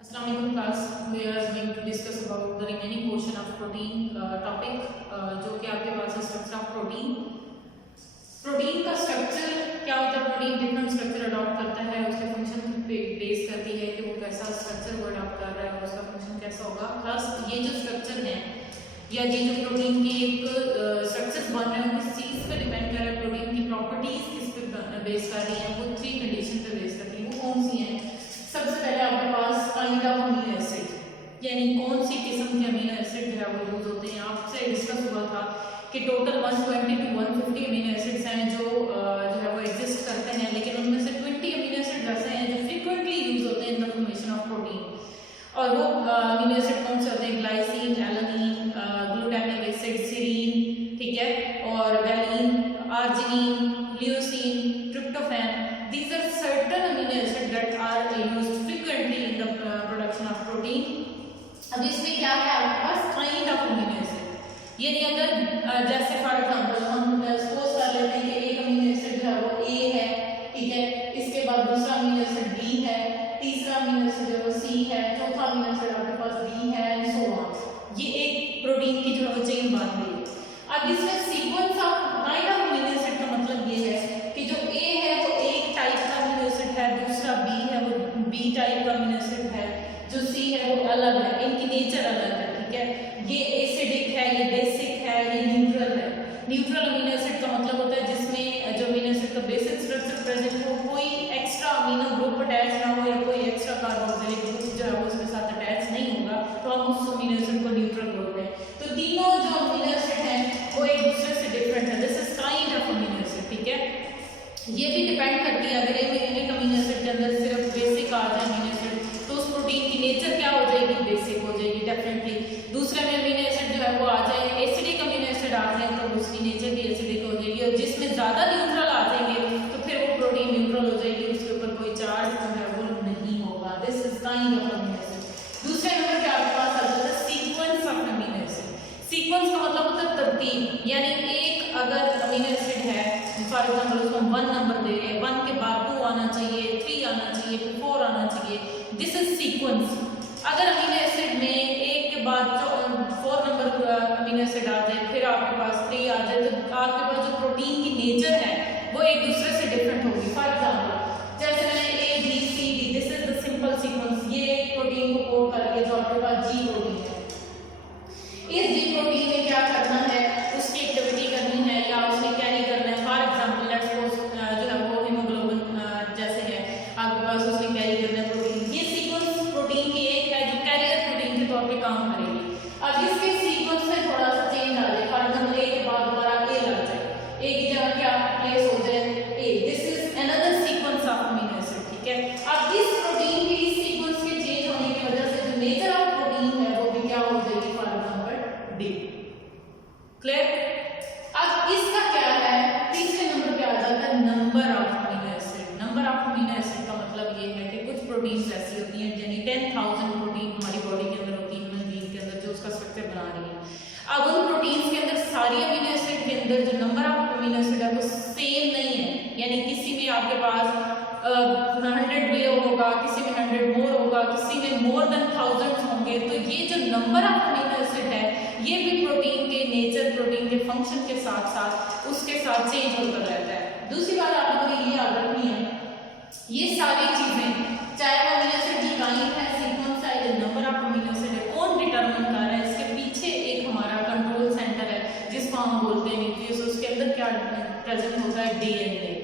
Assalamu alaikum class. We are going to discuss about the remaining portion of protein topic जो कि आपके पास है structure of protein. Protein का structure क्या होता है? प्रोटीन डिफरेंट स्ट्रक्चर अडॉप्ट करता है, उसके फंक्शन पे बेस करती है कि वो कैसा स्ट्रक्चर वो अडॉप्ट कर रहा है और उसका फंक्शन कैसा होगा। प्लस ये जो स्ट्रक्चर है या ये जो प्रोटीन की एक स्ट्रक्चर्स बन रहे हैं किस चीज़ पे डिपेंड कर रहा है, प्रोटीन की प्रॉपर्टीज किस पे बेस कर रही है, वो 3 कंडीशन पे बेस करती है। वो कौन सी हैं? सबसे पहले आपके पास काइंड ऑफ अमीनो एसिड, यानी कौन सी किस्म के अमीनो एसिड जो है वो यूज होते हैं। आपसे डिस्कस हुआ था कि टोटल 120 to 150 अमीनो एसिड्स हैं जो है वो एग्जिस्ट करते हैं, लेकिन उनमें से 20 अमीनो एसिड ऐसे हैं जो फ्रीक्वेंटली यूज होते हैं in the formation of protein. और वो अमीनो एसिड कौन से होते हैं? Glycine, alanine, glutamic acid, serine, ठीक है, और valine, arginine, leucine, tryptophan. These are certain amino acids that are used frequently in the production of protein. अब इसमें क्या है आपके पास? Kind of amino acid. यानी अगर जैसे फॉर एग्जांपल हम सपोज कर लेते हैं कि एक अमीनो एसिड जो है वो ए है, ठीक है, इसके बाद दूसरा अमीनो एसिड बी है, तीसरा अमीनो एसिड जो है वो सी है, चौथा अमीनो एसिड आपके पास डी है एंड सो ऑन। ये एक प्रोटीन की जो है वो चेन बन रही है। अब इसमें sequence of kind of amino acid का मतलब ये है कि जो ए है वो एक टाइप का अमीनो एसिड है, दूसरा बी है वो बी टाइप का अमीनो एसिड है, जो सी है वो अलग है, इनकी नेचर अलग है, ठीक है। ये एसिडिक है, ये बेसिक है, ये न्यूट्रल है। न्यूट्रल अमीनो एसिड का मतलब होता है जिसमें जो अमीनो एसिड का बेसिक स्ट्रक्चर प्रेजेंट हो, कोई एक्स्ट्रा अमीनो ग्रुप अटैच ना हो या कोई एक्स्ट्रा कार्बोक्सिलिक ग्रुप जो है वो उसके साथ अटैच नहीं होगा, तो हम उस अमीनो एसिड को न्यूट्रल बोलते हैं। तो तीनों जो अमीनो एसिड हैं वो एक दूसरे से डिफरेंट है। This is kind of amino acid, ठीक है। ये भी डिपेंड करती है, अगर एक अमीनो एसिड के अंदर सिर्फ बेसिक आ जाए अमीनो एसिड तो उस प्रोटीन की नेचर क्या हो जाएगी? बेसिक हो जाएगी डेफिनेटली। दूसरे में अमीनो एसिड जो है वो आ जाए, एसिडिक अमीनो एसिड आ जाए तो उसकी नेचर भी एसिडिक हो जाएगी, और जिसमें ज्यादा न्यूट्रल आ जाएंगे तो फिर वो प्रोटीन न्यूट्रल हो जाएगी, उसके ऊपर कोई चार्ज जो है वो नहीं होगा। This is kind of amino acid. दूसरे नंबर पे आपके पास आ जाता है sequence of amino acid. Sequence का मतलब होता है तरतीब, यानी एक अगर अमीनो एसिड है फॉर एग्जाम्पल उसको हम 1 नंबर दे रहे हैं, 1 के बाद 2 आना चाहिए, 3 आना चाहिए, फिर 4 आना चाहिए। This is sequence. अगर अमीनो एसिड में एक के बाद 4 नंबर अमीनो एसिड आ जाए, फिर आपके पास 3 आ जाए, तो आपके पास जो प्रोटीन की नेचर है वो एक दूसरे से डिफरेंट होगी। फॉर एग्जाम्पल जैसे मैंने A B C D, this is the simple sequence. ये प्रोटीन को कोड करके जो आपके पास जी प्रोटीन है, इस जी प्रोटीन में क्या करना है? उसकी एक्टिविटी करनी है या उसने कैरी करना है। फॉर एग्जाम्पल लेट्स सपोज जो है वो हीमोग्लोबिन जैसे है आपके पास, उसने कैरी करना है प्रोटीन। ये सीक्वेंस प्रोटीन की एक है जो कैरियर प्रोटीन के तौर पे काम करेगी। अब इसके सीक्वेंस में थोड़ा सा चेंज आ जाए, फॉर एग्जाम्पल ए के बाद दोबारा ए लग जाए, ए की जगह क्या प्लेस हो जाए? ए। This is another sequence of amino acid, ठीक है। अब इस प्रोटीन के इस सीक्वेंस के चेंज होने की वजह से जो नेचर ऑफ प्रोटीन है वो भी क्या हो जाएगी? For example D. क्लियर? अब इसका क्या है? तीसरे नंबर पे आ जाता है number of amino acid. Number of amino acid का मतलब ये है कि कुछ प्रोटीन्स ऐसी होती हैं, यानी 10,000 प्रोटीन हमारी बॉडी के अंदर होती है, ह्यूमन बीइंग के अंदर, जो उसका स्ट्रक्चर बना रही है। अब उन प्रोटीन्स के अंदर सारी अमीनो एसिड के अंदर जो नंबर ऑफ अमीनो एसिड है वो सेम नहीं है, यानी किसी में आपके पास 100 भी होगा, किसी में 100 मोर होगा, किसी में मोर देन 1000 होंगे। तो ये जो नंबर ऑफ अमीनो एसिड है ये भी प्रोटीन के नेचर, प्रोटीन के फंक्शन के साथ साथ उसके साथ चेंज होता रहता है। दूसरी बात आप लोगों ने ये याद रखनी है, ये सारी चीजें चाहे वो अमीनो एसिड की काइंड है, सीक्वेंस है, या नंबर ऑफ अमीनो एसिड है, कौन डिटरमिन कर रहा है? इसके पीछे एक हमारा कंट्रोल सेंटर है जिसको हम बोलते हैं न्यूक्लियस। उसके अंदर क्या प्रेजेंट होता है? DNA.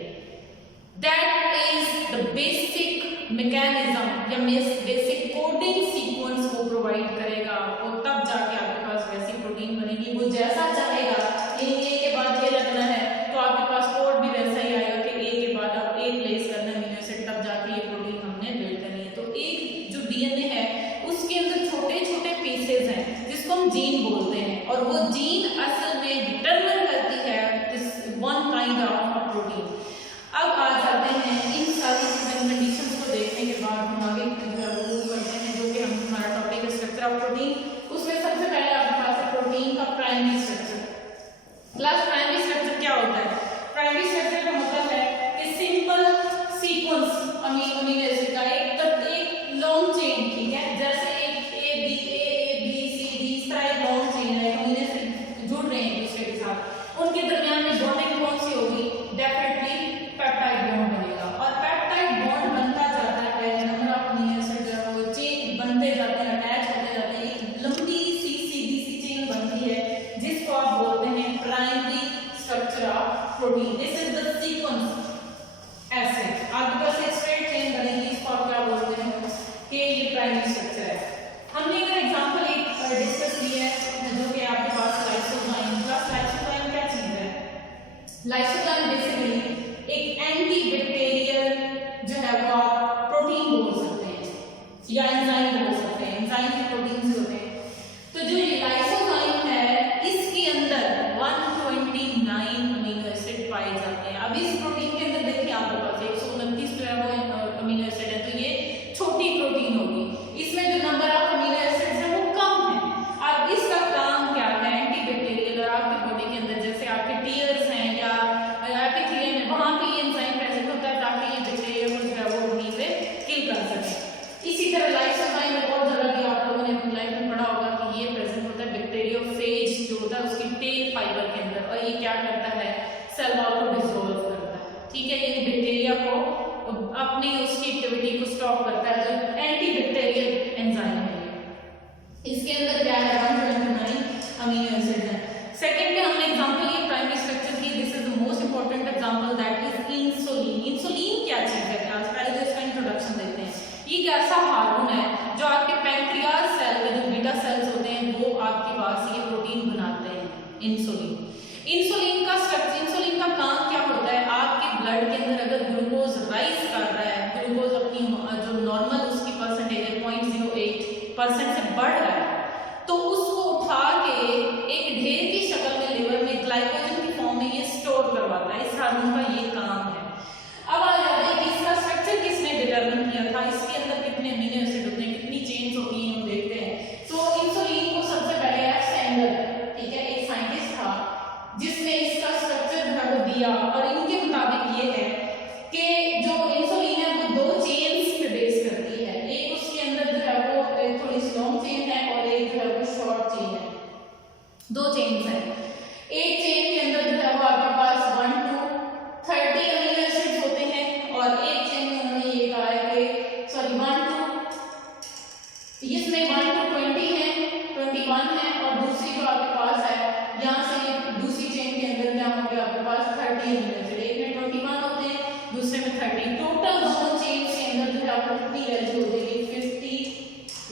That is the basic mechanism या बेसिक कोडिंग सीक्वेंस को प्रोवाइड करेगा आपको, तब जाके आपके पास वैसी प्रोटीन बनेगी। वो जैसा चाहेगा कि ए के बाद ए लगना है तो आपके पास कोड भी वैसा ही आएगा कि ए के बाद आप ए प्लेस करना है अमीनो एसिड, तब जाके ये प्रोटीन हमने बिल्ड करनी है। तो एक जो डीएनए है उसके अंदर छोटे छोटे पीसेस हैं जिसको हम जीन बोलते हैं, और वो जीन असल में डिटरमिन करती है this one kind of protein. अब आ जाते हैं इन सारी कंडीशंस को देखने के बाद हम आगे जो है वो करते हैं, जो कि हम हमारा टॉपिक है स्ट्रक्चर ऑफ प्रोटीन। उसमें सबसे पहले आपके पास है प्रोटीन का primary structure. Class primary structure क्या होता है? प्राइमरी स्ट्रक्चर का मतलब है कि सिंपल सीक्वेंस अमीनो एसिड का एक लॉन्ग चेन, ठीक है, जैसे एक ए बी सी डी इस तरह एक लॉन्ग चेन है, अमीनो एसिड जुड़ रहे हैं एक दूसरे के साथ, उनके दरमियान में बॉन्डिंग कौन सी होगी? डेफिनेटली पेप्टाइड बॉन्ड बनेगा। और पेप्टाइड बॉन्ड बनता जाता है, नंबर ऑफ अमीनो एसिड जो है वो चेन बनते जाते हैं, अटैच होते जाते हैं, एक लंबी सी सीधी सी चेन बनती है जिसको आप बोलते हैं primary structure of protein. This is the sequence ऐसे आपके पास एक स्ट्रेट चेन बनेगी, इसको आप क्या बोलते हैं कि ये प्राइमरी स्ट्रक्चर है। हमने एक एग्जांपल डिस्कस किया है जो कि आपके पास लाइसोजाइम। लाइसोजाइम क्या चीज है? लाइसोजाइम बेसिकली एक एंटीबैक्टीरियल जो है वो आप प्रोटीन बोल सकते हैं या एंजाइम बोल सकते हैं, एंजाइम के प्रोटीन्स होते हैं। तो जो ये लाइसोजाइम है इसके अंदर 129 अमीनो एसिड पाए जाते हैं। अब इस प्रोटीन के अंदर देखिए आपके पास 129 जो है वो अमीनो एसिड है, तो ये छोटी प्रोटीन होगी, इसमें जो नंबर ऑफ अमीनो एसिड्स है वो कम है। अब इसका काम क्या है? एंटीबैक्टीरियल और आपकी बॉडी के अंदर जैसे आपके टीयर्स हैं या एपिथेलियम है, वहां पे ये एंजाइम प्रेजेंट होता है ताकि ये बैक्टीरिया को जो है वो वहीं पे किल कर सके। इसी तरह लाइसोजाइम में बहुत जगह भी आप लोगों ने अपनी लाइफ में पढ़ा होगा कि ये प्रेजेंट होता है बैक्टीरियोफेज जो होता है उसकी टेल फाइबर के अंदर, और ये क्या करता है? सेल वॉल को डिसॉल्व करता है, ठीक है, ये बैक्टीरिया को अपनी उसकी एक्टिविटी को स्टॉप करता है, जो एंटीबैक्टीरियल एंजाइम है। इसके अंदर क्या है? 129 अमीनो एसिड है। सेकंड पे हमने एग्जांपल ये प्राइमरी स्ट्रक्चर की, this is the most important example, that is insulin. Insulin क्या चीज है? क्लास पहले तो इसका इंट्रोडक्शन देते हैं। ये एक ऐसा हार्मोन है जो आपके पैंक्रियास सेल में जो बीटा सेल्स होते हैं वो आपके पास ये प्रोटीन बनाते हैं, इंसुलिन। इंसुलिन का स्ट्रक्चर, इंसुलिन का काम क्या होता है? आपके ब्लड के अंदर अगर ग्लूकोज राइज कर रहा है, ग्लूकोज अपनी जो नॉर्मल उसकी परसेंटेज है 0.08% से बढ़ रहा है, तो उसको उठा के एक ढेर की शक्ल में लिवर में ग्लाइकोजन की फॉर्म में ये स्टोर करवाता है। इस हार्मोन का ये काम है। अब आ जाता है कि इसका स्ट्रक्चर किसने डिटरमिन किया था, इसके अंदर कितने अमीनो एसिड होते हैं, कितनी चेन्स होती हैं, हम देखते हैं। तो इंसुलिन को सबसे पहले एफ सेंगर, ठीक है, एक साइंटिस्ट था जिसने इसका स्ट्रक्चर जो है वो दिया, और इनके मुताबिक ये है कि जो इंसुलिन है वो दो चेन्स पे बेस करती है। एक उसके अंदर जो है वो थोड़ी सी लॉन्ग चेन है और एक जो है वो शॉर्ट चेन है, दो चेन्स हैं। एक चेन के अंदर जो है वो आपके पास 1 to 30 अमीनो एसिड्स होते हैं, और एक चेन में उन्होंने ये कहा है कि सॉरी 1 to इसमें 1 to 20 है, 21 है, और दूसरी जो आपके पास है यहाँ से दूसरी चेन के अंदर क्या होंगे आपके पास 30 अमीनो एसिड, एक में 21 होते हैं, दूसरे में 30। टोटल दोनों चेन के अंदर जो है आपको कितनी वैल्यू हो जाएगी?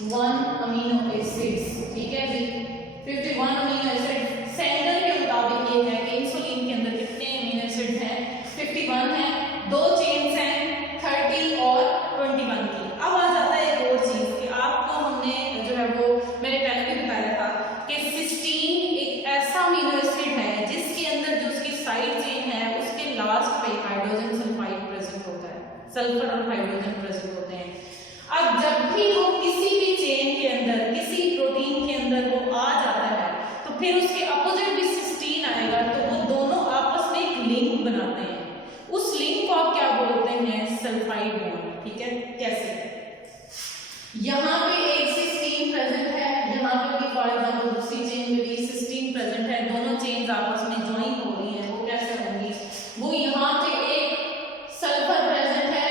51 अमीनो एसिड्स, ठीक है जी, 51 अमीनो एसिड। सेंगर के मुताबिक ये है कि इंसुलिन के अंदर कितने अमीनो एसिड हैं? 51 है, दो चेन्स हैं 30 और 21 की। अब आ जाता है एक और चीज कि आपको हमने जो है वो मैंने पहले भी बताया था कि सिस्टीन एक ऐसा अमीनो एसिड है जिसके अंदर जो उसकी साइड चेन है उसके लास्ट पे हाइड्रोजन सल्फाइड प्रेजेंट होता है, सल्फर और हाइड्रोजन प्रेजेंट होते हैं। अब जब भी वो किसी भी चेन के अंदर, किसी प्रोटीन के अंदर वो आ जाता है, तो फिर उसके अपोजिट भी सिस्टीन आएगा, तो वो दोनों आपस में एक लिंक बनाते हैं। उस लिंक को आप क्या बोलते हैं? सल्फाइड बॉन्ड, ठीक है। कैसे? यहाँ पे एक सिस्टीन प्रेजेंट है, यहाँ पे भी फॉर एग्जाम्पल दूसरी चेन में भी सिस्टीन प्रेजेंट है, दोनों चेन्स आपस में ज्वाइन हो रही हैं, वो कैसे होंगी? वो यहाँ पे एक सल्फर प्रेजेंट है,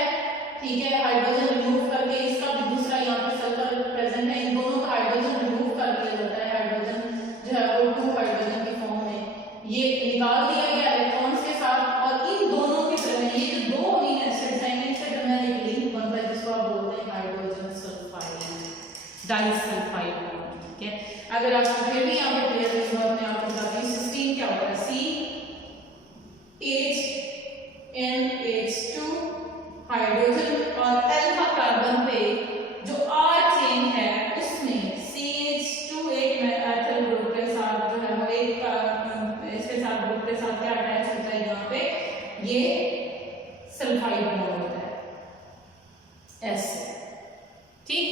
ठीक है, हाइड्रोजन रिमूव करके, इसका भी दूसरा यहाँ पे सल्फर प्रेजेंट है, इन दोनों का हाइड्रोजन रिमूव कर दिया जाता है, हाइड्रोजन जो है वो 2 हाइड्रोजन की फॉर्म में ये निकाल दिया गया इलेक्ट्रॉन्स के साथ, और इन दोनों के दरमियान ये जो दो अमीनो एसिड्स हैं इनके दरमियान एक लिंक बनता है जिसको आप बोलते हैं हाइड्रोजन सल्फाइड, डाइसल्फाइड बॉन्ड, ठीक है। अगर आपको फिर भी यहाँ पे क्लियर है इस बात में आपको बताती हूँ सिस्टीन क्या होता है। CH2 हाइड्रोजन और अल्फा कार्बन पे जो R चेन है उसमें CH2 एक मेथाइल ग्रुप के साथ जो है वो एक इसके साथ ग्रुप के साथ क्या अटैच होता है, यहाँ पे ये सल्फाइड बॉन्ड होता है S, ठीक।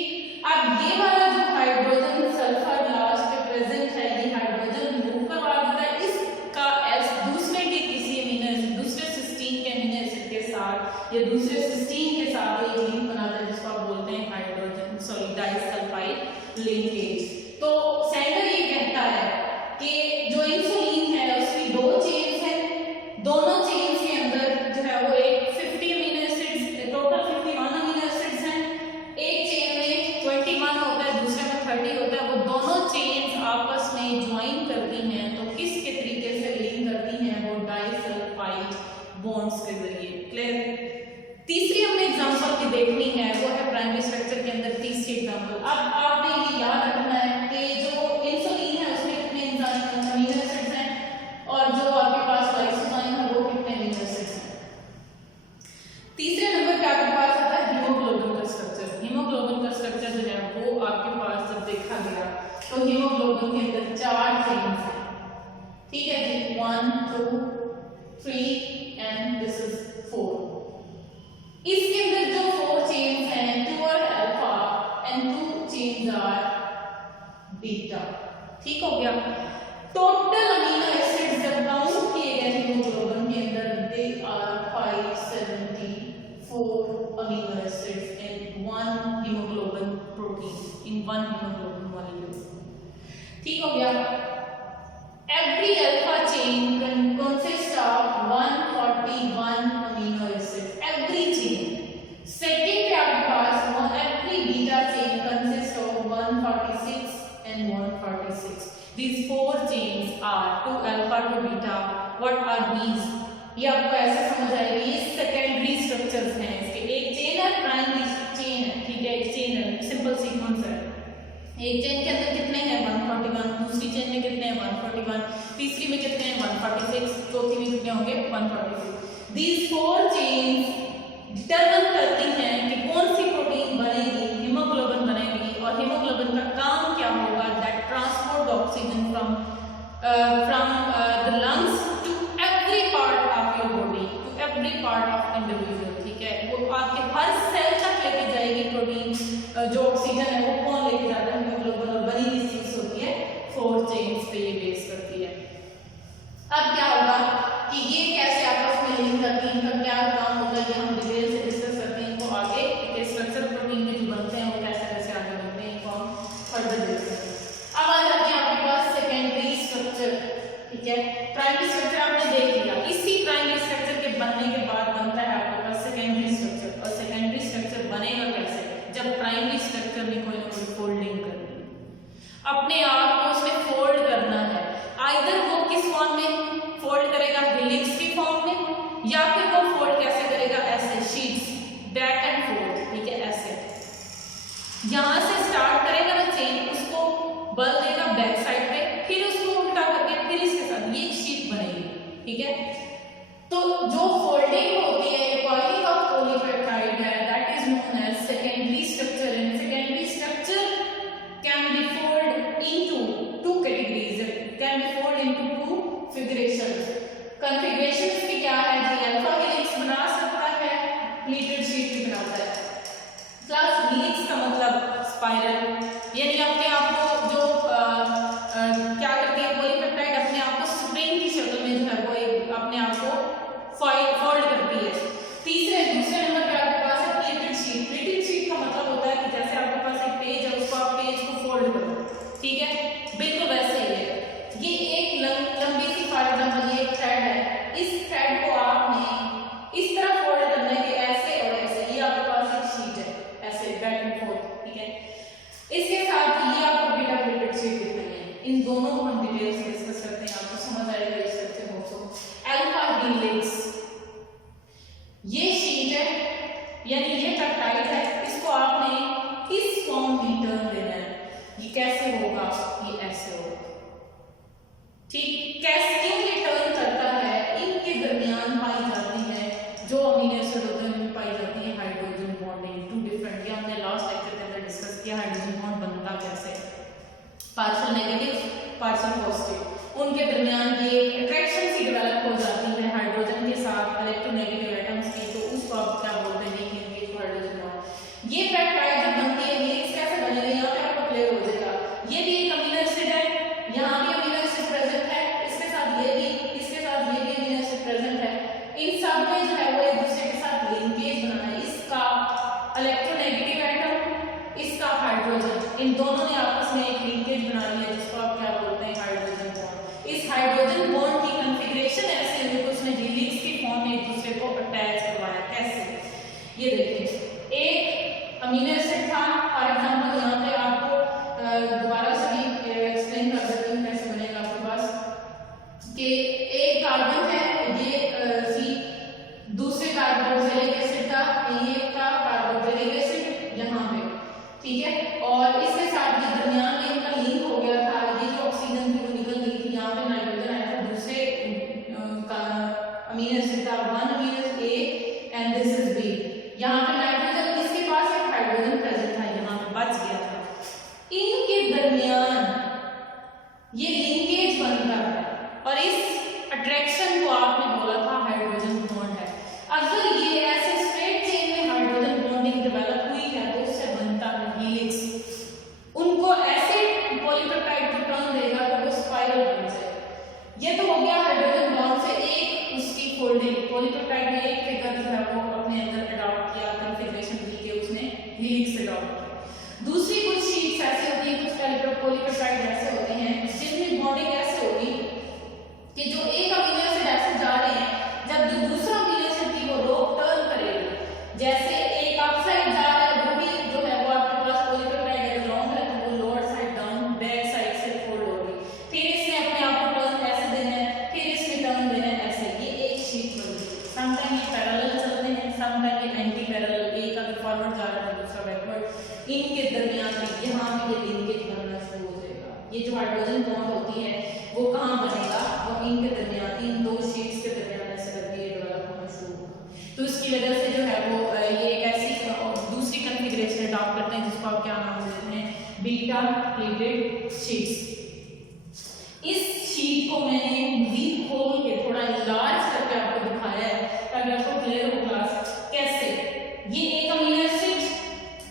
अब ये वाला जो हाइड्रोजन सल्फर लास्ट पे प्रेजेंट है, ये हाइड्रोजन रिमूव करवा देता है, इसका S दूसरे के किसी अमीनो एसिड, दूसरे सिस्टीन के अमीनो एसिड के साथ या दूसरे सिस्टीन के साथ एक लिंक बनाता है जिसको आप बोलते हैं हाइड्रोजन डाइसल्फाइड लिंकेज। तो सेंडर ये कहता है कि जो इंसुलिन है उसकी दो चेन्स हैं, दोनों चेन्स के अंदर जो है वो एक 50 amino acids, total 51 amino acids हैं। एक चेन में 21 होता है, दूसरे में 30 होता है। वो दोनों चेन्स आपस में ज्वाइन करती हैं तो किसके तरीके से लिंक करती हैं? वो डाइसल्फाइड बॉन्ड्स के जरिए। क्लियर? तीसरी हमने एग्जांपल की देखनी है, वो है प्राइमरी स्ट्रक्चर के अंदर तीसरी एग्जांपल। अब आपने ये याद रखना है कि जो इंसुलिन है उसमें कितने अमीनो एसिड्स हैं और जो आपके पास लाइसोजाइम है वो कितने अमीनो एसिड्स हैं। तीसरे नंबर पे आपके पास आता है हीमोग्लोबिन का स्ट्रक्चर। हीमोग्लोबिन का स्ट्रक्चर जो है वो आपके पास जब देखा गया तो हीमोग्लोबिन के अंदर 4 चेन्स हैं, ठीक है जी, 1 2 3 एंड दिस इज 4। इसके अंदर जो 4 चेन्स हैं, 2 are alpha and 2 chains are beta. ठीक हो गया? टोटल अमीनो एसिड्स जब काउंट किए गए हीमोग्लोबिन के अंदर, they are 574 amino acids in one haemoglobin protein, in one haemoglobin molecule. ठीक हो गया? Every alpha chain consists of 141 amino acids. Every chain. Second पे आपके पास every beta chain consists of 146 and 146. These 4 chains are 2 alpha to beta. What are these? ये आपको ऐसे समझ आएगी, ये सेकेंडरी स्ट्रक्चर्स हैं इसके। एक चेन है, प्राइमरी चेन है, ठीक है, एक चेन है, सिंपल सीक्वेंस है। एक चेन के अंदर कितने हैं? 141, दूसरी चेन में कितने हैं? 141, तीसरी में कितने हैं? 146, चौथी में कितने होंगे? 146। These 4 chains डिटरमिन करती हैं कि कौन सी प्रोटीन बनेगी, हीमोग्लोबिन बनेगी। और हीमोग्लोबिन का काम क्या होगा? That transport oxygen from the lungs to every part of your body, to every part of individual. ठीक है, वो आपके हर सेल तक लेके जाएगी प्रोटीन। जो ऑक्सीजन है वो कौन लेके जाता है? हीमोग्लोबिन। और बनी किस चीज से होती है? 4 चेन्स पे ये बेस करती है। अब क्या होगा कि ये कैसे आपस में लिंक करती हैं, इनका क्या काम होगा, ये हम डिटेल से डिस्कस करते हैं। इनको आगे के स्ट्रक्चर प्रोटीन के जो बनते हैं वो कैसे कैसे आगे बनते हैं, इनको हम फर्दर देखते हैं। अब आ जाते हैं आपके पास सेकेंडरी स्ट्रक्चर। ठीक है, प्राइमरी स्ट्रक्चर आपने देख लिया। इसी प्राइमरी स्ट्रक्चर के बनने के बाद बनता है आपके पास सेकेंडरी स्ट्रक्चर। और सेकेंडरी स्ट्रक्चर बनेगा कैसे? जब प्राइमरी स्ट्रक्चर में कोई ना कोई फोल्डिंग करनी है, अपने आप को उसमें फोल्ड करना है। आइदर वो किस फॉर्म में फोल्ड करेगा? हेलिक्स की फॉर्म में, या फिर वो फोल्ड कैसे करेगा? ऐसे शीट्स, बैक एंड फोर्थ। ठीक है, ऐसे यहां से स्टार्ट करेगा ना चेन, उसको बल देगा बैक साइड पे, फिर उसको उल्टा करके फिर इसके साथ ये एक शीट बनेगी। ठीक है, तो जो फोल्डिंग होती है, कॉइलिंग ऑफ पॉलीपेप्टाइड है, that is known as secondary structure. And secondary structure can be fold into 2 categories, can be fold into 2 figurations. Configurations की क्या है जी? अल्फा हेलिक्स बना सकता है, प्लीटेड शीट भी बनाता है। क्लास हेलिक्स का मतलब स्पाइरल, यानी अपने आप को जो क्या करती है पॉलीपेप्टाइड, अपने आप को स्प्रिंग की शक्ल में जो है वो अपने आप को फोल्ड करती है। दूसरे नंबर पे आपके पास है प्लीटेड शीट। प्लीटेड शीट का मतलब होता है कि जैसे आपके पास एक पेज है, उसको आप पेज को फोल्ड करो। ठीक है, बिल्कुल वैसे ही है। ये एक लंबी सी, फॉर एग्जांपल ये एक थ्रेड है, इस थ्रेड को आपने इस तरह फोल्ड करना है कि ऐसे और ऐसे। ये आपके पास एक शीट है, ऐसे बैक एंड फोर्थ। ठीक है, इसके साथ ये आपको बीटा प्लीटेड शीट दिखाई है। इन दोनों को हम डिटेल से डिस्कस करते हैं, आपको समझ आएगा इस स्ट्रक्चर को। अल्फा हेलिक्स ये शीट है, यानी ये पेप्टाइड है, इसको आपने इस फॉर्म में टर्न देना है। ये कैसे होगा? ये ऐसे होगा। ठीक, कैसे क्यों ये टर्न करता है? इनके दरमियान पाई जाती है जो अमीनो एसिड होते हैं, उनमें पाई जाती है हाइड्रोजन बॉन्डिंग, 2 डिफरेंट। ये हमने लास्ट लेक्चर के अंदर डिस्कस किया, हाइड्रोजन बॉन्ड बनता कैसे, पार्शियल नेगेटिव, पार्शियल पॉजिटिव। उनके दरमियान ये अट्रैक्शन सी डेवलप हो जाती है हाइड्रोजन के साथ इलेक्ट्रोनेगेटिव एटम्स की, तो उसको आप क्या बोलते हैं? Hydrogen bond. ये पेप्टाइड जब बनती है, ये कैसे बनेगा? यहाँ पे आपको क्लियर हो जाएगा। ये भी एक अमीनो एसिड है, यहाँ भी अमीनो एसिड प्रेजेंट है, इसके साथ ये भी, इसके साथ ये भी अमीनो एसिड प्रेजेंट है। इन सब में जो है वो एक दूसरे के साथ लिंकेज बनाना है। इसका इलेक्ट्रोनेगेटिव एटम, इसका हाइड्रोजन हाइड्रोजन, इन दोनों ने आपस में एक लिंकेज बना लिया जिसको आप क्या बोलते हैं, हाइड्रोजन बॉन्ड। इस हाइड्रोजन बॉन्ड की कॉन्फ़िगरेशन ऐसे हुई कि उसने हेलिक्स की फॉर्म में एक दूसरे को अटैच करवाया। कैसे, ये देखिए, एक अमीनो एसिड था, फॉर एग्जांपल यहाँ पे आपको दोबारा से भी एक्सप्लेन कर देती हूँ कैसे बनेगा आपके पास, कि एक कार्बन है, ये सी, दूसरे कार्बोक्सिलिक एसिड था, ये का कार्बोक्सिलिक एसिड यहाँ पे, ठीक है, और इसके साथ ये दरमियान में इनका लिंक हो गया था, ये जो ऑक्सीजन थी वो निकल गई थी, यहाँ पे नाइट्रोजन आया था, दूसरे अमीनो एसिड था, one amino acid A and this is B, यहाँ पे नाइट्रोजन, इसके पास एक हाइड्रोजन प्रेजेंट था, यहाँ पे बच गया था। इनके दरमियान ये लिंकेज बनता है और इस अट्रैक्शन को आपने बोला था हाइड्रोजन बॉन्ड है। अगर ये ऐसे स्ट्रेट चेन में हाइड्रोजन बॉन्डिंग डेवलप हुई है तो उससे बनता है हेलिक्स। उनको ऐसे पॉलीपेप्टाइड को टर्न देगा तो वो स्पाइरल बन जाए। ये तो हो गया हाइड्रोजन बॉन्ड से एक उसकी फोल्डिंग, पॉलीपेप्टाइड ने एक फिगर जो है वो अपने अंदर अडॉप्ट किया, कॉन्फ़िगरेशन दी कि उसने हेलिक्स अडॉप्ट किया। दूसरी कुछ शीट्स ऐसे होती हैं, कुछ पॉलीपेप्टाइड ऐसे होते हैं जिनमें बॉन्डिंग ऐसे होगी कि जो एक अमीनो एसिड ऐसे जा रहे हैं, जब जो दूसरा अमीनो एसिड की वो रोक टर्न करेगा, जैसे एक अप साइड जा रहा है वो भी जो है वो आपके पास पॉलीपेप्टाइड है, लॉन्ग है तो वो lower side down back side से फोल्ड होगी, फिर इसने अपने आप को टर्न ऐसे देना है, फिर इसने टर्न देना है ऐसे, ये एक शीट बन गई। समटाइम ये पैरेलल चलते हैं, समटाइम ये एंटी पैरेलल, एक अगर फॉरवर्ड जा रहा है दूसरा बैकवर्ड, इनके दरमियान में यहाँ पे ये लिंकेज बनना शुरू हो जाएगा। ये जो हाइड्रोजन बॉन्ड होती है वो कहाँ बनेगा, वो इनके दरमियान, इन दो शीट्स के दरमियान ऐसे करके ये डेवलप होना शुरू होगा। तो इसकी वजह से जो है वो ये एक ऐसी दूसरी कॉन्फ़िगरेशन अडॉप्ट करते हैं जिसको आप क्या नाम देते हैं, बीटा प्लेटेड शीट्स। इस शीट को मैंने मजीद खोल के थोड़ा लार्ज करके आपको दिखाया है ताकि आपको क्लियर हो क्लास कैसे, ये एक अमीनो एसिड,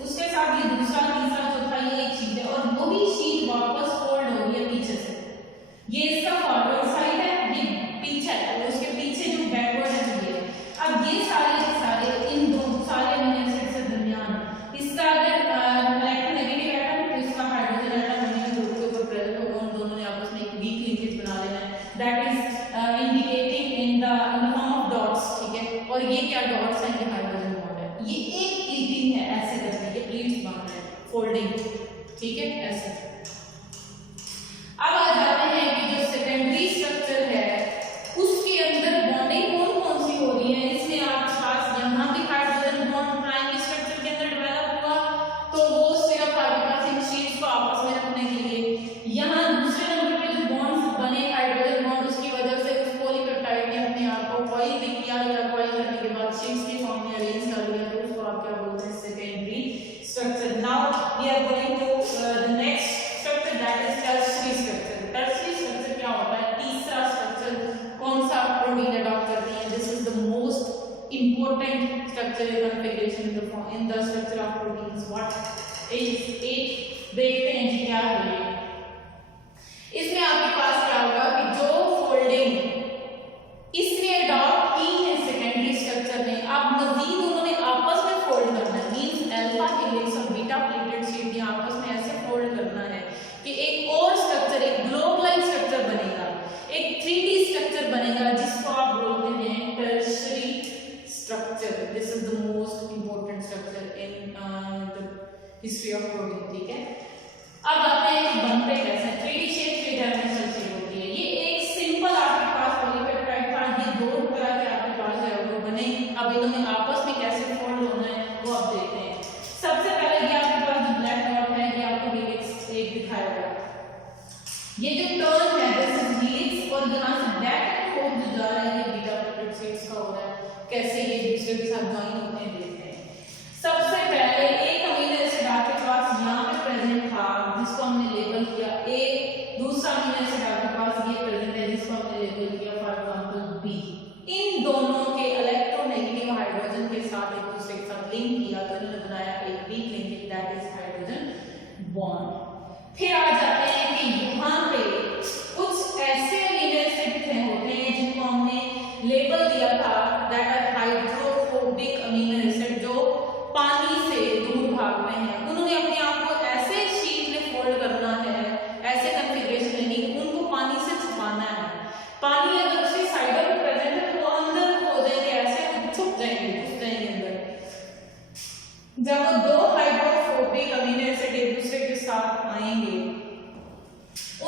उसके साथ ये दूसरा तीसरा चौथा, ये एक शीट है और वही शीट वापस फोल्ड हो रही है पीछे से। ये इसका फॉरवर्ड साइड है, ये पीछे है, और उसके पीछे जो बैकवर्ड है ये। अब ये सारे के सारे इन दो सारे अमीनो एसिड से दरमियान इसका अगर इलेक्ट्रोनेगेटिव एटम तो इसका हाइड्रोजन एटम अमीनो ग्रुप के ऊपर प्रेजेंट होगा, उन दोनों ने आपस में एक वीक लिंकेज बना लेना है, that is indicating in the form of dots, ठीक है। और ये क्या डॉट्स हैं, ये हाइड्रोजन बॉन्ड है, ये एक क्लिपिंग है ऐसे करके, ये प्लीट्स बन रहे हैं फोल्डिंग, ठीक है ऐसे। अब आ जाते हैं कि जो सेकेंडरी स्ट्रक्चर है उसके अंदर बॉन्डिंग कौन कौन सी हो रही है। इसमें आपके पास यहाँ भी हाइड्रोजन बॉन्ड प्राइमरी स्ट्रक्चर के अंदर डेवलप हुआ तो वो सिर्फ आपके पास इन शीट्स को आपस में रखने के लिए, यहाँ दूसरे नंबर पे जो बॉन्ड्स बने हाइड्रोजन बॉन्ड उसकी वजह से उस पॉलीपेप्टाइड ने अपने आप को कॉइल भी किया, या कॉइल करने के बाद शीट्स की फॉर्म में अरेंज कर लिया, तो उसको आप क्या बोलते हैं, secondary structure. Now we are going to the next structure that is tertiary structure. Tertiary structure क्या होता है, तीसरा स्ट्रक्चर कौन सा प्रोटीन अडॉप्ट करती है, this is the most important structure in configuration in the structure of proteins. What is it, देखते हैं जी क्या है। इसमें आपके पास क्या होगा कि जो फोल्डिंग इसने अडॉप्ट की है सेकेंडरी स्ट्रक्चर ने, अब मजीद उन्होंने आपस में फोल्ड करना है, मींस अल्फा हेलिक्स और बीटा प्लेटेड शीट ने आपस में ऐसे फोल्ड करना है कि एक और स्ट्रक्चर, एक ग्लोब लाइक स्ट्रक्चर बनेगा, एक 3D स्ट्रक्चर बनेगा जिसको आप बोलते हैं tertiary structure. This is the most important structure in the history of protein, ठीक है। अब आते हैं कि बनते कैसे हैं। 3D शेप की डायमेंशन शेप होती है, ये एक सिंपल आपके पास पॉलीपेप्टाइड था, ये दो तरह के आपके पास है वो बने, अब इन्होंने आपस में कैसे फोल्ड होना है वो आप देखते हैं। सबसे पहले ये आपके पास जो ब्लैक डॉट है ये आपको हेलिक्स एक दिखाया गया, ये जो टर्न है दिस इज हेलिक्स और यहाँ से बैक फोल्ड जो जा रहा है ये बीटा प्लेटेड शीट्स का हो रहा है, कैसे ये दूसरे के साथ ज्वाइन होते हैं देखते हैं। सबसे पहले एक अमीनो एसिड आपके पास यहाँ पे प्रेजेंट था जिसको हमने लेबल किया ए, दूसरा अमीनो एसिड आपके पास ये प्रेजेंट है जिसको हमने लेबल किया फॉर एग्जांपल बी। इन दोनों के इलेक्ट्रोनेगेटिव हाइड्रोजन के साथ एक दूसरे के साथ लिंक किया तो इन्होंने बनाया एक weak linkage that is hydrogen bond. फिर आ जाते हैं कि यहाँ पे कुछ ऐसे अमीनो एसिड होते हैं जिनको हमने लेबल दिया था that are hydrophobic amino acid, जो पानी से दूर भागते हैं। उन्होंने अपने आप को ऐसे साथ आएंगे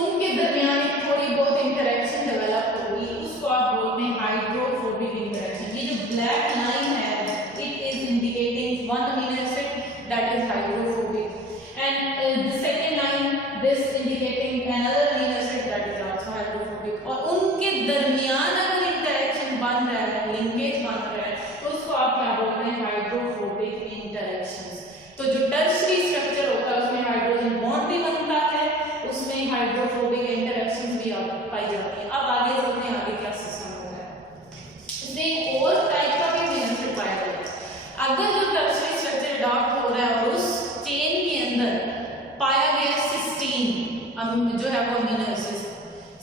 उनके दरमियान एक थोड़ी बहुत इंटरेक्शन डेवलप होगी, उसको आप बोलते हैं हाइड्रोफोबिक इंटरेक्शन। ये जो ब्लैक लाइन है it is indicating one amino acid that is hydrophobic, and the second line this indicating another amino acid that is also hydrophobic. और उनके दरमियान अगर इंटरेक्शन बन रहा है, लिंकेज बन रहा है, तो उसको आप क्या बोलते हैं, हाइड्रोफोबिक इंटरेक्शंस। तो जो टर्शरी स्ट्रक्चर होता है उसमें हाइड्रोजन बॉन्ड भी बनता है, उसमें हाइड्रोफोबिक इंटरेक्शंस भी पाई जाती है। अब आगे चलते हैं, आगे क्या सिस्टम होता है। इसमें एक और टाइप का भी अमीनो एसिड पाया जाता है। अगर जो टर्शरी स्ट्रक्चर अडॉप्ट हो रहा है और उस चेन के अंदर पाया गया सिस्टीन जो है वो अमीनो एसिड,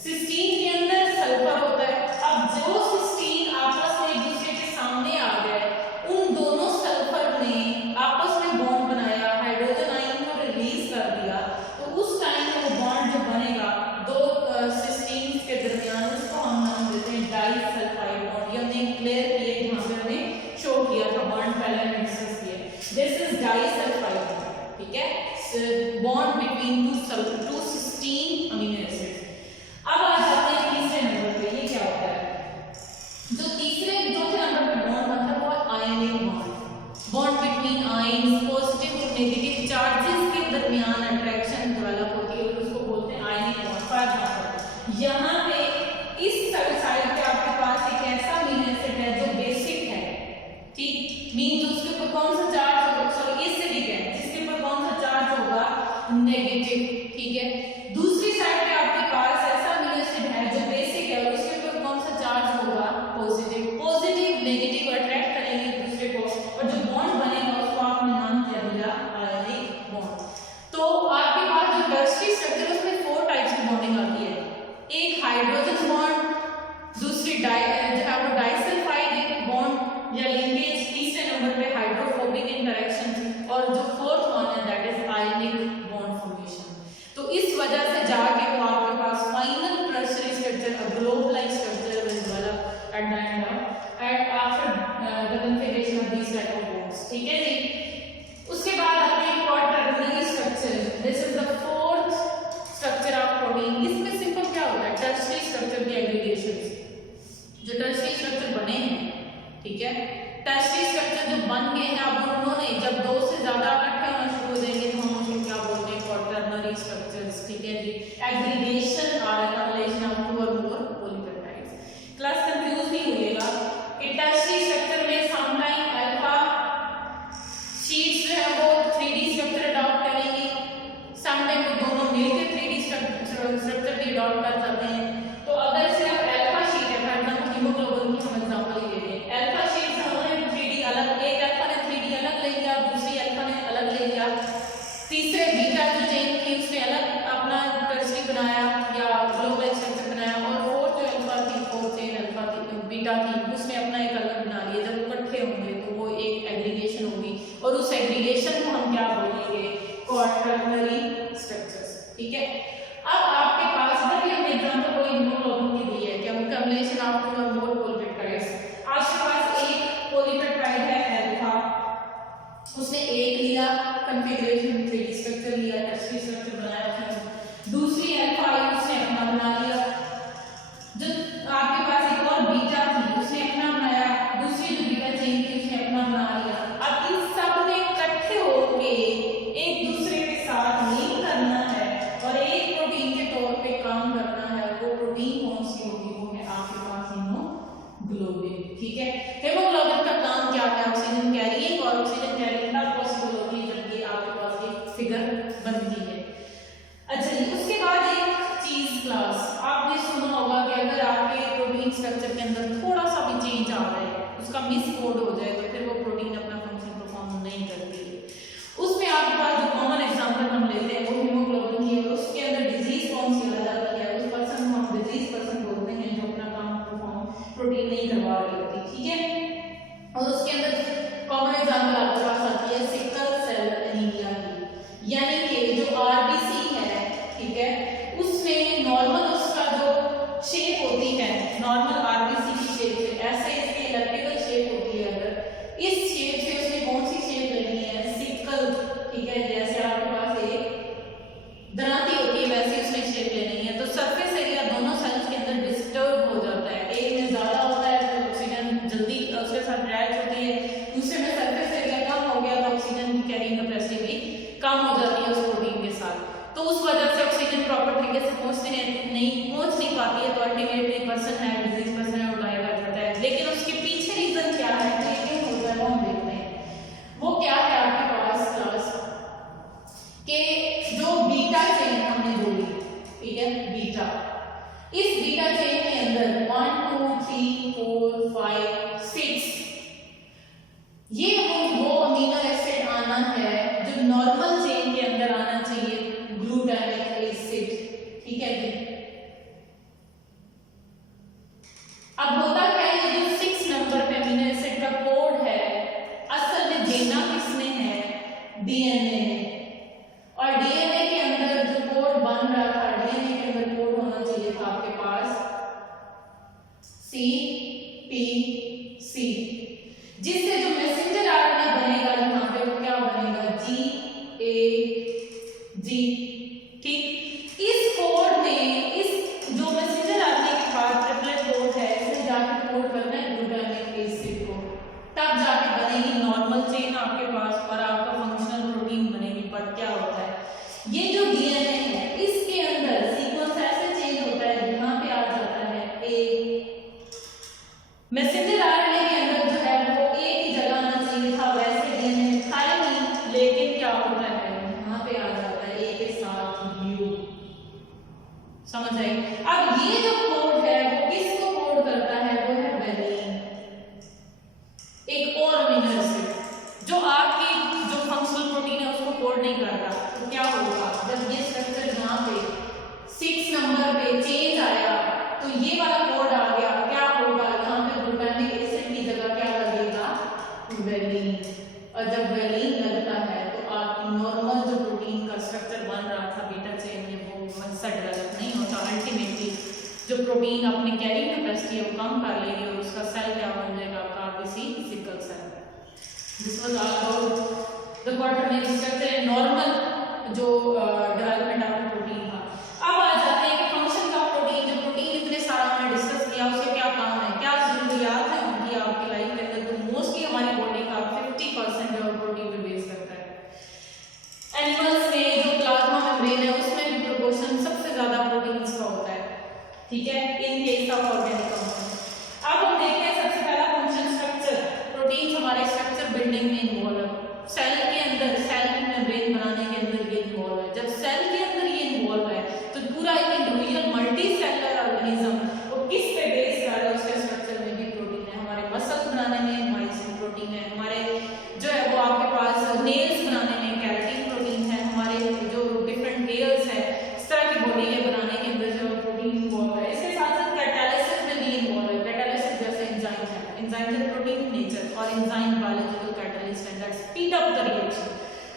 सिस्टीन के अंदर सल्फर होता है। अब जो सिस्टीन आपस में एक दूसरे के सामने आ गए, उन दोनों सल्फर ने आपस में बॉन्ड बनाया, हाइड्रोजन आयन को रिलीज कर दिया, तो उस टाइम वो बॉन्ड जो बनेगा दो सिस्टीन्स के दरमियान, उसको हम नाम देते हैं डाइसल्फाइड बॉन्ड। ये हमने क्लियर किया, जहां पे हमने शो किया था बॉन्ड पहले हमने डिस्कस किया, दिस इज डाइसल्फाइड बॉन्ड, ठीक है, bond between two cysteine amino acids. अब आ जाते हैं तीसरे नंबर पे, ये क्या होता है, जो तीसरे चौथे नंबर पे बॉन्ड बनता है वो ionic bond, bond between ions, positive और नेगेटिव चार्जेस के दरमियान अट्रैक्शन डेवलप होती है, उसको बोलते हैं आयनिक बॉन्ड। फॉर एग्जांपल यहाँ पे इस साइड पे आपके पास एक ऐसा अमीनो एसिड है जो बेसिक है, ठीक, मींस उसके ऊपर कौन सा चार्ज होगा, सॉरी एसिडिक है, जिसके ऊपर कौन सा चार्ज होगा, नेगेटिव, ठीक है। दूसरी साइड पे आपके पास ऐसा अमीनो एसिड है जो बेसिक है और उसके ऊपर कौन सा चार्ज होगा, पॉजिटिव। पॉजिटिव नेगेटिव अट्रैक्ट करेंगे एक दूसरे को, और जो बॉन्ड बनेगा उसको आपने नाम क्या दिया, आयनिक बॉन्ड। तो आपके पास जो टर्शरी स्ट्रक्चर है उसमें 4 टाइप्स की बॉन्डिंग आती है, एक हाइड्रोजन बॉन्ड, दूसरी जो है वो डाइसल्फाइड बॉन्ड या लिंकेज, तीसरे नंबर पे हाइड्रोफोबिक इंटरेक्शन, और जो फोर्थ वन है that is ionic bond formation. तो इस वजह से जाके वो आपके पास final tertiary structure, globalised structure will develop at the end of at after the configuration of these type of bonds, ठीक है जी। उसके बाद आते हैं quaternary structure, this is the fourth structure of protein. इसमें सिंपल क्या होता है, टर्शरी स्ट्रक्चर की एग्रीगेशंस, जो टर्शरी स्ट्रक्चर बने हैं, ठीक है, टर्शरी स्ट्रक्चर जो बन गए हैं, अब उन्होंने जब 2 से ज्यादा इकट्ठे होना शुरू हो जाएंगे तो हम उसको क्या बोलते हैं, क्वाटरनरी स्ट्रक्चर्स, ठीक है जी। एग्रीगेशन और accumulation of 2 or more polypeptides। Class confuse नहीं होइएगा कि टर्शरी स्ट्रक्चर में समटाइम अल्फा शीट्स जो है वो 3D स्ट्रक्चर अडॉप्ट करेंगी, समटाइम वो दोनों मिलकर 3D स्ट्रक्चर भी अडॉप्ट कर सकते हैं। तो अगर सिर्फ अल्फा शीट है, फॉर एग्जांपल हीमोग्लोबिन की हम एग्जांपल ले रहे हैं, अल्फा शीट से उन्होंने 3D अलग, एक अल्फा ने 3D अलग ले लिया, दूसरी अल्फा ने अलग ले लिया, तीसरे बीटा जो चेन थी उसने अलग अपना टर्शरी बनाया या ग्लोबल स्ट्रक्चर बनाया, और फोर्थ जो अल्फा थी, फोर्थ चेन अल्फा थी, बीटा थी, उसने अपना एक अलग बना लिया। जब इकट्ठे होंगे तो वो एक एग्रीगेशन होगी, और उस एग्रीगेशन को हम क्या बोलेंगे, क्वाटरनरी स्ट्रक्चर्स, ठीक है। अब आपके पास इधर भी हमने एग्जांपल कोई हीमोग्लोबिन की दी है, क्या accumulation of 2 or more polypeptides। आपके पास एक पॉलीपेप्टाइड है अल्फा, उसने एक लिया कॉन्फ़िगरेशन 3D स्ट्रक्चर लिया, टर्शरी स्ट्रक्चर बनाया उसने, दूसरी अल्फा आई उसने अपना बना लिया, जो आपके पास एक और बीटा थी उसने अपना बनाया, दूसरी जो बीटा चेन थी उसने अपना बना लिया। अब इन सब ने इकट्ठे होके एक दूसरे के साथ लिंक करना है और एक प्रोटीन के तौर पे काम करना है। वो प्रोटीन कौन सी होगी, वो है आपके पास हीमोग्लोबिन, ठीक है। हीमोग्लोबिन का काम क्या है, ऑक्सीजन कैरिंग, और ऑक्सीजन कैरिंग तब पॉसिबल होती है जब ये आपके पास एक फिगर बनती है। अच्छा जी, उसके बाद एक चीज क्लास, आपने सुना होगा कि अगर आपके प्रोटीन स्ट्रक्चर के अंदर थोड़ा सा भी चेंज आ रहा है, उसका मिस कोड हो जाए, तो फिर वो प्रोटीन अपना फंक्शन परफॉर्म नहीं करती है। उसमें आपके पास जो कॉमन एग्जांपल हम लेते हैं वो हीमोग्लोबिन की है, उसके अंदर डिजीज कौन सी अलग अलग है, उस पर्सन को हम डिजीज पर्सन बोलते हैं जो अपना काम परफॉर्म प्रोटीन नहीं करवा रही होती, ठीक है। और उसके अंदर कॉमन एग्जांपल आपके पास आती है सिकल सेल एनीमिया की, यानी कि जो आरबीसी है, ठीक है, उसमें नॉर्मल उसका जो शेप होती है, नॉर्मल आरबीसी की शेप से ऐसे इसकी इलेक्ट्रिकल शेप होती है, अगर इस शेप से उसने कौन सी शेप लेनी है, सिकल, ठीक है, तो उस वजह से ऑक्सीजन प्रॉपर तरीके से पहुंच नहीं पाती है, तो अल्टीमेटली पर्सन है डिजीज पर्सन है, वो डाई कर जाता है। लेकिन उसके पीछे रीजन क्या है, क्या होता है, वो हम देखते हैं। वो क्या है आपके पास क्लास के जो बीटा चेन हमने जोड़ी, ठीक है, बीटा, इस बीटा चेन के अंदर 1 2 3 4 5 6 ये वो अमीनो एसिड आना है जो नॉर्मल चेन के अंदर आना चाहिए, ग्लूटामिक एसिड, ठीक है जी। अब होता क्या है, ये जो 6 नंबर पे अमीनो एसिड का कोड है, असल में देना किसने है, डीएनए ने। और डीएनए के अंदर जो कोड बन रहा था, डीएनए के अंदर कोड होना चाहिए था आपके पास CPC, जिससे जो मैसेंजर आरएनए बनेगा यहाँ पे वो क्या बनेगा, GAG, ठीक। इस कोड में, इस जो मैसेंजर आरएनए के बाद ट्रिपलेट कोड है, इसमें जाके कोड करना है ग्लूटामिक एसिड को, तब जाके बनेगी नॉर्मल चेन आपके पास और आपका फंक्शनल प्रोटीन बनेगी। पर क्या होता है, ये जो डीएनए है इसके अंदर सीक्वेंस ऐसे चेंज होता है, यहाँ पे आ जाता है A, मैसेंजर आरएनए के अंदर जो है वो A की जगह आना चाहिए था, वैसे डीएनए में था नहीं, लेकिन क्या होता है, यहाँ पे आ जाता है A के साथ U, समझ आई। अब ये जो कोड है वो किसको कोड करता है, वो है वेलिन, एक और अमीनो एसिड जो आपकी जो फंक्शनल प्रोटीन है उसको कोड नहीं करता। तो क्या होगा, जब ये स्ट्रक्चर यहाँ पे 6 नंबर पे चेंज आया तो ये वाला कोड आ गया, क्या होगा, यहाँ पे ग्लूटामिक एसिड की जगह क्या लगेगा, वेलिन। और जब वेलिन लगता है तो आपकी नॉर्मल जो प्रोटीन का स्ट्रक्चर बन रहा था बीटा चेन में वो वैसा डेवलप नहीं होता। अल्टीमेटली जो प्रोटीन अपनी कैरिंग कैपेसिटी है वो कम कर लेगी और उसका सेल क्या बन जाएगा, आपका RBC sickle cell. This was all about the quaternary structure and normal जो डेवलपमेंट ऑफ प्रोटीन था। अब आ जाते हैं कि फंक्शन का प्रोटीन, जो प्रोटीन इतने सारा हमने डिस्कस किया उसके क्या काम है, क्या जरूरियात है उनकी आपकी लाइफ के अंदर। तो मोस्टली हमारी बॉडी का 50% जो प्रोटीन पे बेस करता है। एनिमल्स में जो प्लाज्मा मेम्ब्रेन है उसमें भी प्रोपोर्शन सबसे ज्यादा प्रोटीन्स का होता है, ठीक है, in case of organic compound. अब हम देखते हैं सबसे पहला फंक्शन स्ट्रक्चर। प्रोटीन हमारे स्ट्रक्चर बिल्डिंग में इन्वॉल्व है, सेल के अंदर, सेल की मेम्ब्रेन बनाने के अंदर ये इन्वॉल्व है। जब सेल के अंदर ये इन्वॉल्व है तो पूरा एक इंडिविजुअल मल्टी सेलुलर ऑर्गेनिज्म वो किस पे बेस कर रहा है, उसके स्ट्रक्चर में भी प्रोटीन है। हमारे मसल्स बनाने में मायोसिन प्रोटीन है, हमारे जो है वो आपके पास नेल्स बनाने में केराटिन प्रोटीन है, हमारे जो डिफरेंट हेयर्स है इस तरह की बॉडी है बनाने के अंदर जो प्रोटीन इन्वॉल्व है। इसके साथ साथ कैटालिसिस में भी इन्वॉल्व है। कैटालिसिस जैसे एंजाइम है, एंजाइम इज प्रोटीन नेचर और enzyme biological catalyst and that speed up the reaction.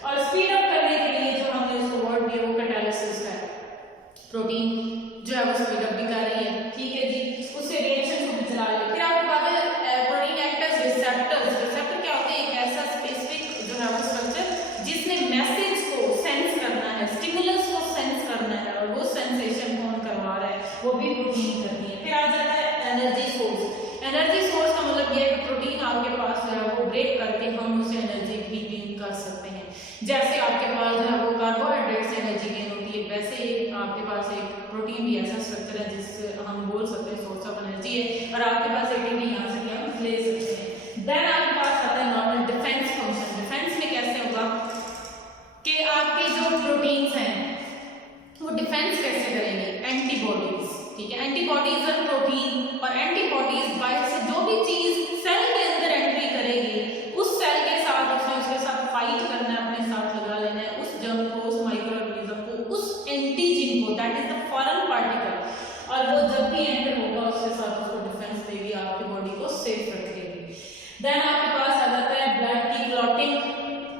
और स्पीड अप करने के लिए जो हमने उसको वर्ड दिया वो कैटालिसिस है। प्रोटीन जो है वो स्पीड अप भी कर रही है, ठीक है जी, उससे रिएक्शन को भी चला रही है। फिर आपके पास protein act as receptors. Receptor क्या होते हैं, एक ऐसा स्पेसिफिक जो है वो स्ट्रक्चर जिसने मैसेज को सेंस करना है, स्टिमुलस को सेंस करना है और वो सेंसेशन कौन करवा रहा है, वो भी प्रोटीन करती है। फिर आ जाता है एनर्जी सोर्स। एनर्जी सोर्स का मतलब ये है कि प्रोटीन आपके पास जो है वो ब्रेक करके हम उसे एनर्जी भी गेन कर सकते हैं। जैसे आपके पास जो है वो कार्बोहाइड्रेट से एनर्जी गेन होती है, वैसे ही आपके पास एक प्रोटीन भी ऐसा स्ट्रक्चर है जिससे हम बोल सकते हैं सोर्स ऑफ एनर्जी है और आपके पास एटीपी यहाँ से हम ले सकते हैं। देन आपके पास आता है नॉर्मल डिफेंस फंक्शन। डिफेंस में कैसे होगा कि आपके जो प्रोटीन्स हैं वो डिफेंस कैसे करेंगे, एंटीबॉडीज, ठीक है। एंटीबॉडीज और प्रोटीन और एंटीबॉडीज बाहर से जो भी चीज सेल के अंदर एंट्री करेगी उस सेल के साथ उसके साथ फाइट करना है, अपने साथ लगा लेना है उस जर्म को, उस माइक्रो ऑर्गेनिज्म को, उस एंटीजन को, that is the foreign particle. और वो जब भी एंटर होगा उसके साथ उसको डिफेंस देगी, आपकी बॉडी को सेफ रखेगी। देन आपके पास आ जाता है ब्लड की क्लॉटिंग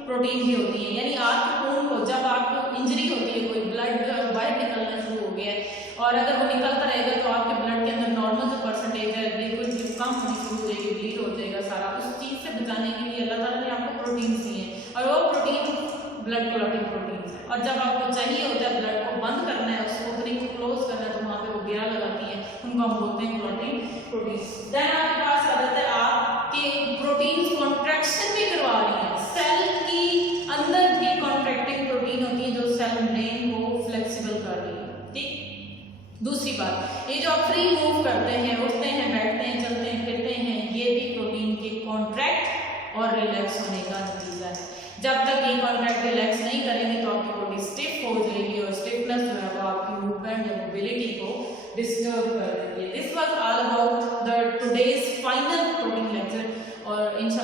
प्रोटीन भी होती है, यानी आपके खून को जब आपको इंजरी होती है, कोई ब्लड जो है बाहर निकलना शुरू हो गया है और अगर वो निकलता रहेगा तो आपके ब्लड के अंदर नॉर्मल जो परसेंटेज है लिक्विड की कम होनी शुरू हो जाएगी, ब्लीड हो जाएगा सारा। उस चीज से बचाने के लिए अल्लाह ताला ने आपको प्रोटीन दिए हैं और वो प्रोटीन ब्लड क्लॉटिंग प्रोटीन है। और जब आपको चाहिए होता है ब्लड को बंद करना है, उस ओपनिंग को क्लोज करना है, तो वहां पे वो घेरा लगाती है, उनको हम बोलते हैं क्लॉटिंग प्रोटीन। देन आपके पास आ जाता है आपके प्रोटीन कॉन्ट्रैक्शन भी करवा रही है, सेल की अंदर भी कॉन्ट्रैक्टिंग प्रोटीन होती है जो सेल मेम्ब्रेन को ये जो आप फ्री मूव करते हैं, उठते हैं, बैठते हैं, चलते हैं, फिरते हैं, ये भी प्रोटीन के कॉन्ट्रैक्ट और रिलैक्स होने का नतीजा है। जब तक ये कॉन्ट्रैक्ट रिलैक्स नहीं करेंगे तो आपकी बॉडी स्टिफ हो जाएगी और स्टिफनेस जो है वो आपकी मूवमेंट या मोबिलिटी को डिस्टर्ब कर देगी। This was all about the today's final protein lecture और इंशाल्लाह